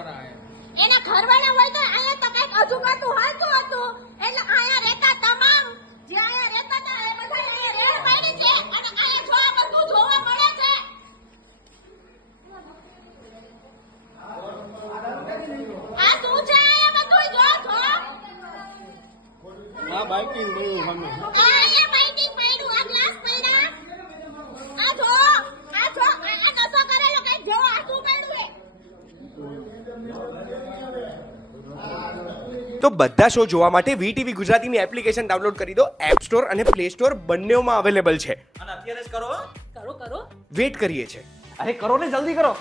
ઘરવાળા આયા. એના ઘરવાળા હોય તો અહીંયા તો કઈક અજુબાતું હાલતું હતું એટલે અહીંયા રહેતા તમામ જે અહીંયા રહેતા હતા એ બધા અહીંયા રેડ પાડી છે અને અહીંયા જો આ બધું જોવા મળે છે. આ શું છે અહીંયા બધું જો આ બાઇકિંગ મળ્યું સામે. અહીંયા બાઇકિંગ પડ્યું આ ગ્લાસ પડ્યા આ જો આ નશો કરેલો કઈક જો આ શું પડ્યું છે. તો બધા શો જોવા માટે વીટીવી ગુજરાતીની એપ્લિકેશન ડાઉનલોડ કરી દો. એપ સ્ટોર અને પ્લે સ્ટોર બંનેમાં અવેલેબલ છે. અને અત્યારે જ કરો. કરો વેટ કરીએ છે. અરે કરો ને, જલ્દી કરો.